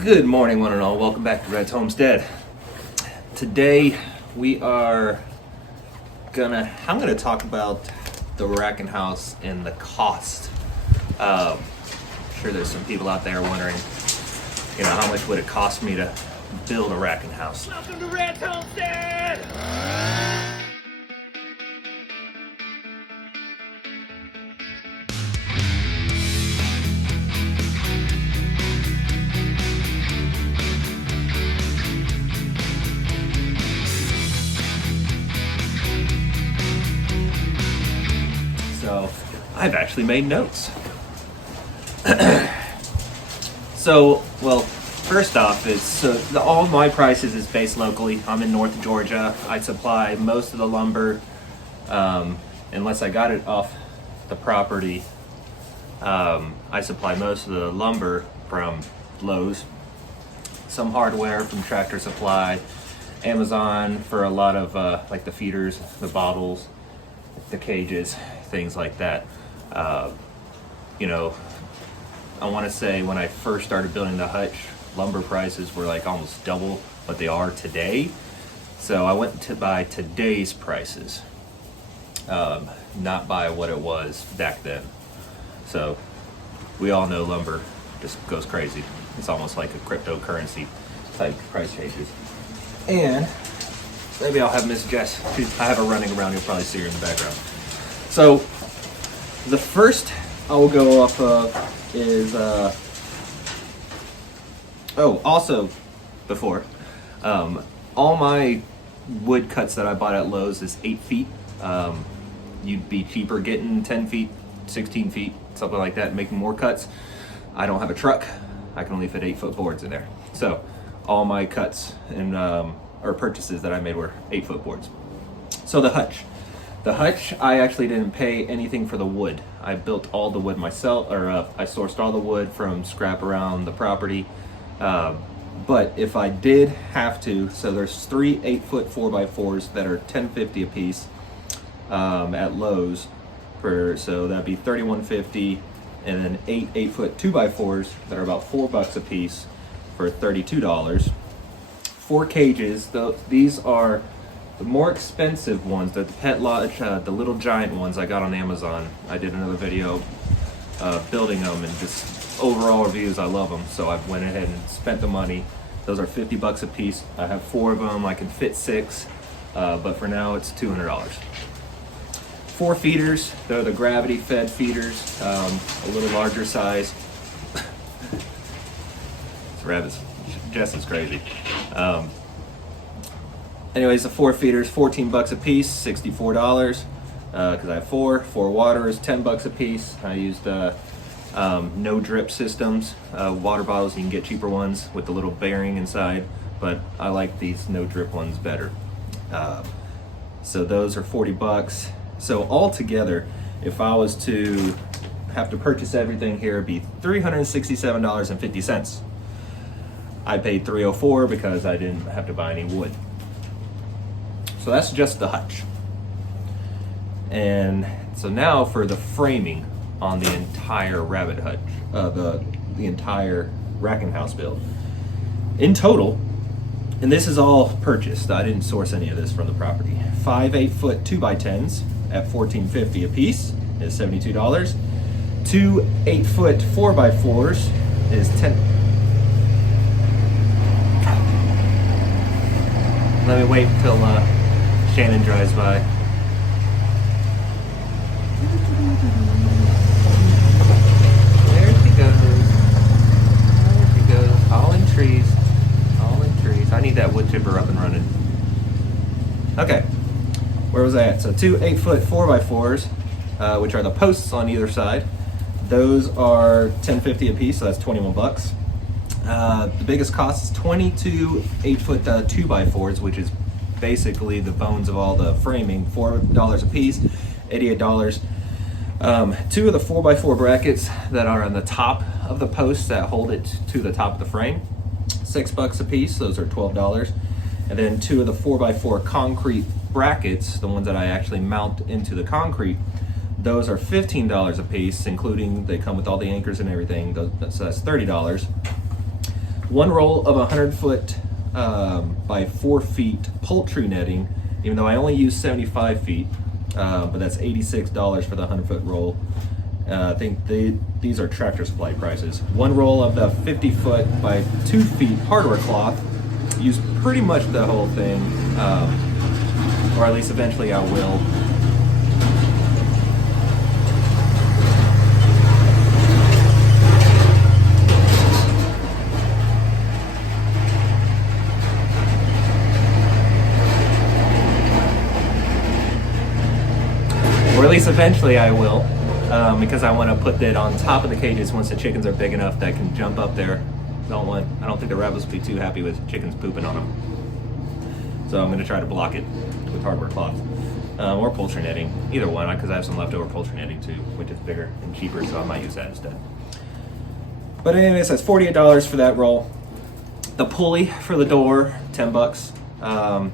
Good morning, one and all. Welcome back to Red's Homestead. Today I'm gonna talk about the Raken House and the cost. I'm sure there's some people out there wondering, how much would it cost me to build a Raken House? Welcome to Red's Homestead! So I've actually made notes. First off is all my prices is based locally. I'm in North Georgia. I supply most of the lumber, unless I got it off the property. I supply most of the lumber from Lowe's, some hardware from Tractor Supply, Amazon for a lot of like the feeders, the bottles, the cages, things like that. I want to say when I first started building the hutch, lumber prices were like almost double what they are today. So I went to buy today's prices, not by what it was back then. So we all know lumber just goes crazy. It's almost like a cryptocurrency type price changes. And maybe I'll have Miss Jess. I have her running around. You'll probably see her in the background. So the first I'll go off of is all my wood cuts that I bought at Lowe's is 8 feet. You'd be cheaper getting 10 feet, 16 feet, something like that, making more cuts. I don't have a truck. I can only fit 8-foot boards in there. So all my cuts and or purchases that I made were 8-foot boards. So the hutch, I actually didn't pay anything for the wood. I built all the wood myself, or I sourced all the wood from scrap around the property. But if I did have to, so there's 3 8-foot 4x4s that are $10.50 a piece at Lowe's. So that'd be $31.50, and then 8 8-foot 2x4s that are about $4 a piece for $32. 4 cages. These are the more expensive ones, the Pet Lodge, the little giant ones I got on Amazon. I did another video building them, and just overall reviews, I love them. So I went ahead and spent the money. Those are $50 a piece. I have 4 of them. I can fit 6, but for now it's $200. 4 feeders. They're the gravity fed feeders, a little larger size. Jess is crazy. Anyways, the 4 feeders, $14 a piece, $64, because I have 4. 4 water is $10 a piece. I used no drip systems, water bottles. You can get cheaper ones with the little bearing inside, but I like these no drip ones better. So those are $40. So altogether, if I was to have to purchase everything here, it'd be $367.50. I paid $304 because I didn't have to buy any wood. So that's just the hutch. And so now for the framing on the entire rabbit hutch, the entire Raken House build. In total, and this is all purchased, I didn't source any of this from the property. 5 8-foot 2x10s at $14.50 a piece is $72. 2 8-foot 4x4s is $10. Let me wait until Shannon drives by. There she goes. There she goes. All in trees. All in trees. I need that wood chipper up and running. Okay. Where was I at? So 2 8-foot 4x4s, which are the posts on either side. Those are $10.50 a piece, so that's $21. The biggest cost is 22 8-foot 2x4s, which is basically the bones of all the framing, $4 a piece, $88. 2 of the 4x4 brackets that are on the top of the posts that hold it to the top of the frame, $6 a piece, those are $12. And then 2 of the 4x4 concrete brackets, the ones that I actually mount into the concrete, those are $15 a piece, including they come with all the anchors and everything, so that's $30. one roll of 100-foot by 4 feet poultry netting, even though I only use 75 feet, but that's $86 for the 100-foot roll. I think these are Tractor Supply prices. One roll of the 50-foot by 2 feet hardware cloth. Use pretty much the whole thing, or at least eventually I will. Or at least eventually I will, because I want to put that on top of the cages once the chickens are big enough that can jump up there. I don't think the rabbits will be too happy with chickens pooping on them. So I'm going to try to block it with hardware cloth or poultry netting, either one, because I have some leftover poultry netting too, which is bigger and cheaper, so I might use that instead. But anyways, that's $48 for that roll. The pulley for the door, $10.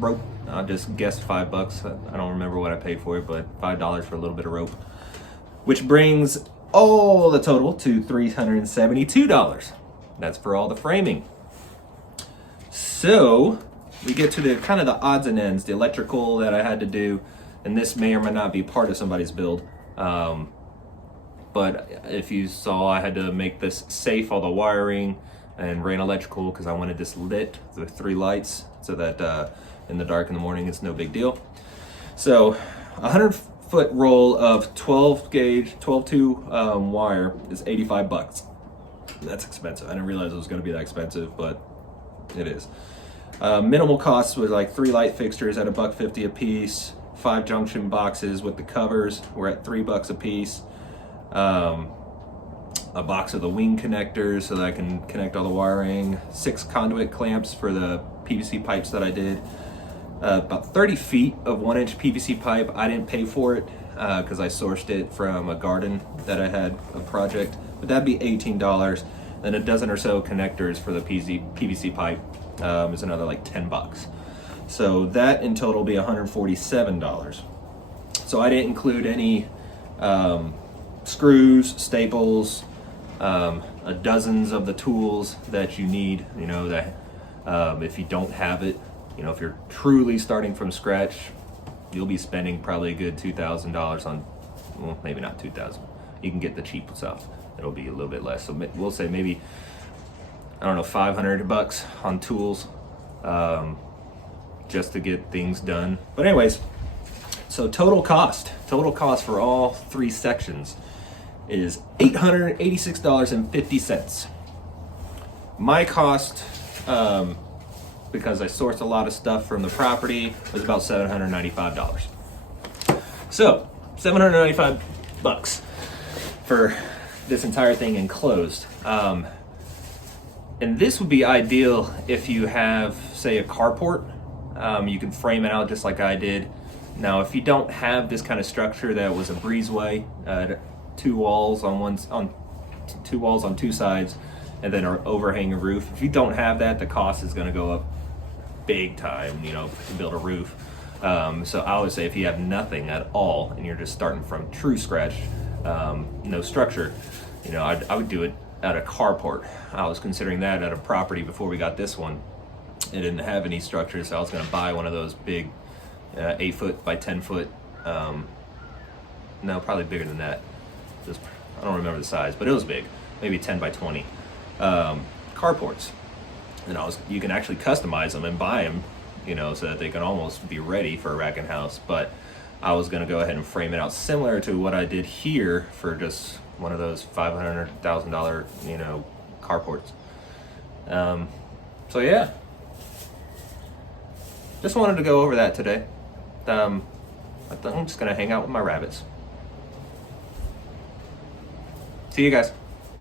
Rope, I'll just guess $5. I don't remember what I paid for it, but $5 for a little bit of rope, which brings all the total to $372. That's for all the framing. So we get to the kind of the odds and ends, the electrical that I had to do, and this may or may not be part of somebody's build. But if you saw, I had to make this safe, all the wiring, and ran electrical because I wanted this lit with 3 lights so that in the dark in the morning it's no big deal. So 100-foot roll of 12-2 wire is $85. That's expensive. I didn't realize it was going to be that expensive, but it is. Minimal costs was like 3 light fixtures at $1.50 a piece. 5 junction boxes with the covers were at $3 a piece. A box of the wing connectors so that I can connect all the wiring. 6 conduit clamps for the PVC pipes that I did. About 30 feet of 1-inch PVC pipe. I didn't pay for it because I sourced it from a garden that I had a project, but that'd be $18. Then a dozen or so connectors for the PVC pipe is another like $10. So that in total will be $147. So I didn't include any screws, staples, dozens of the tools that you need, you know, that if you don't have it, you know, if you're truly starting from scratch, you'll be spending probably a good $2,000 on, well, maybe not 2,000. You can get the cheap stuff. It'll be a little bit less. So we'll say maybe, I don't know, $500 on tools, just to get things done. But anyways, so total cost for all 3 sections is $886.50. My cost, because I sourced a lot of stuff from the property, was about $795. So $795 for this entire thing enclosed. And this would be ideal if you have, say, a carport. You can frame it out just like I did. Now, if you don't have this kind of structure that was a breezeway, 2 walls on 2 sides, and then an overhanging roof. If you don't have that, the cost is going to go up big time, you know, to build a roof. So I would say if you have nothing at all and you're just starting from true scratch, no structure, you know, I would do it at a carport. I was considering that at a property before we got this one. It didn't have any structure, so I was going to buy one of those big 8-foot by 10-foot. No, probably bigger than that. Just, I don't remember the size, but it was big, maybe 10 by 20 carports. And you can actually customize them and buy them, you know, so that they can almost be ready for a Raken House. But I was going to go ahead and frame it out similar to what I did here for just one of those $500,000, you know, carports. So yeah, just wanted to go over that today. I'm just going to hang out with my rabbits. See you guys.